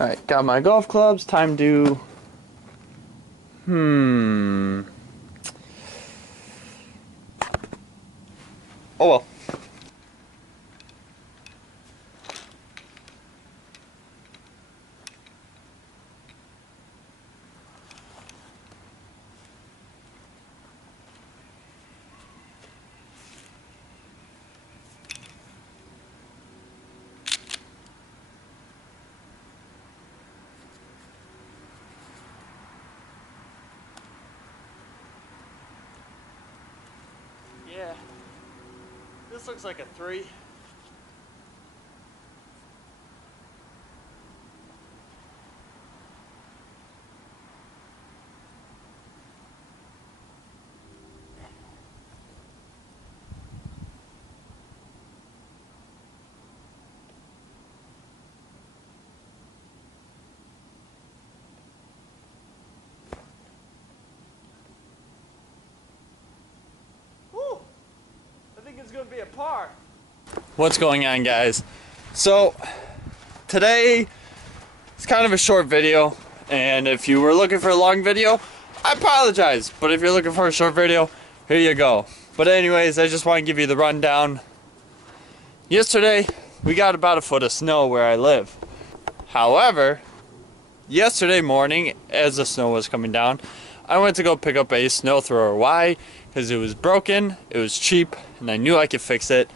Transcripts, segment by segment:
Alright, got my golf clubs. Time to... Oh well. Yeah, this looks like a 3. It's gonna be a par. What's going on, guys? So today it's kind of a short video, and if you were looking for a long video, I apologize, but if you're looking for a short video, here you go. But anyways, I just want to give you the rundown. Yesterday we got about 1 foot of snow where I live. However, yesterday morning, as the snow was coming down, I went to go pick up a snow thrower. Why? Because it was broken, it was cheap, and I knew I could fix it.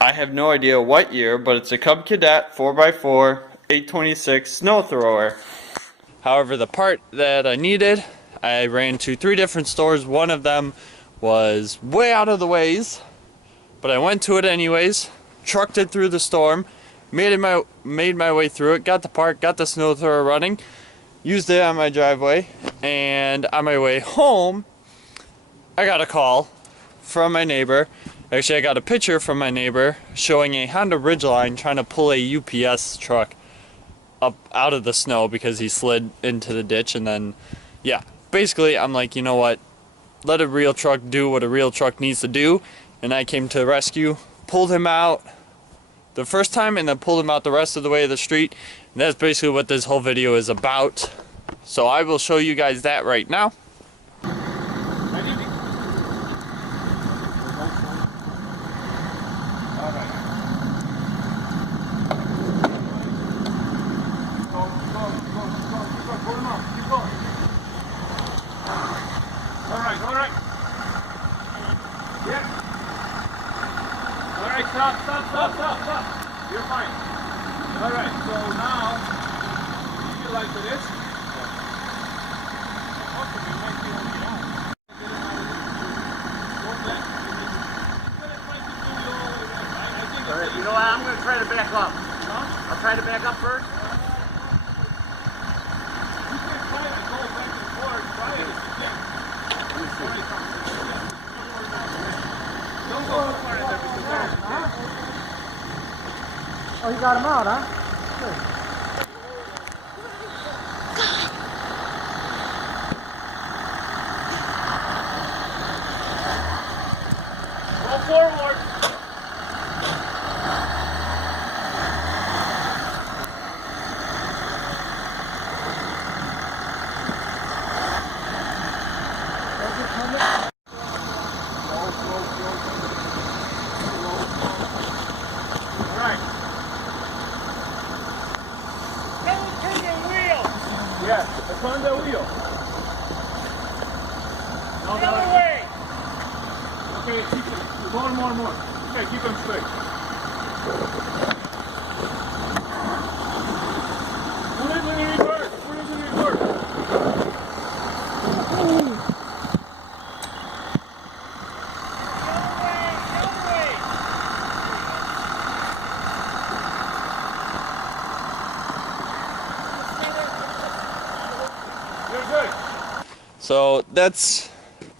I have no idea what year, but it's a Cub Cadet 4x4 826 snow thrower. However, the part that I needed, I ran to 3 different stores. One of them was way out of the ways, but I went to it anyways, trucked it through the storm, made my way through it, got the part, got the snow thrower running, used it on my driveway, and on my way home, I got a call from my neighbor. Actually, I got a picture from my neighbor showing a Honda Ridgeline trying to pull a UPS truck up out of the snow because he slid into the ditch. And then, yeah, basically I'm like, you know what, let a real truck do what a real truck needs to do. And I came to the rescue, pulled him out the first time, and then pulled him out the rest of the way of the street. And that's basically what this whole video is about. So I will show you guys that right now. Stop. You're fine. Alright, so now, if you like this, alright, you know what, I'm going to try to back up. I'll try to back up first. You can try to go back and forth, try it. Don't go as far as everything else. Oh, you got him out, huh? Good. Go forward. Yes, it's on the wheel. No, the other way. Okay, keep it. More. Okay, keep them straight. Put it in reverse. So that's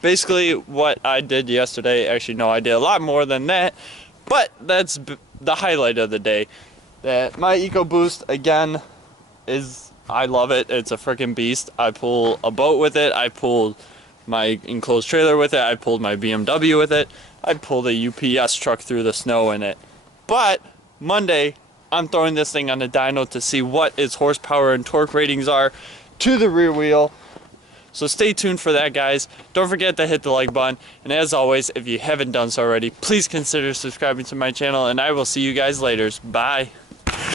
basically what I did yesterday. Actually, no, I did a lot more than that, but that's the highlight of the day. That my Ecoboost, again, I love it. It's a freaking beast. I pull a boat with it. I pulled my enclosed trailer with it. I pulled my BMW with it. I pulled a UPS truck through the snow in it. But Monday, I'm throwing this thing on the dyno to see what its horsepower and torque ratings are to the rear wheel. So stay tuned for that, guys. Don't forget to hit the like button. And as always, if you haven't done so already, please consider subscribing to my channel. And I will see you guys later. Bye.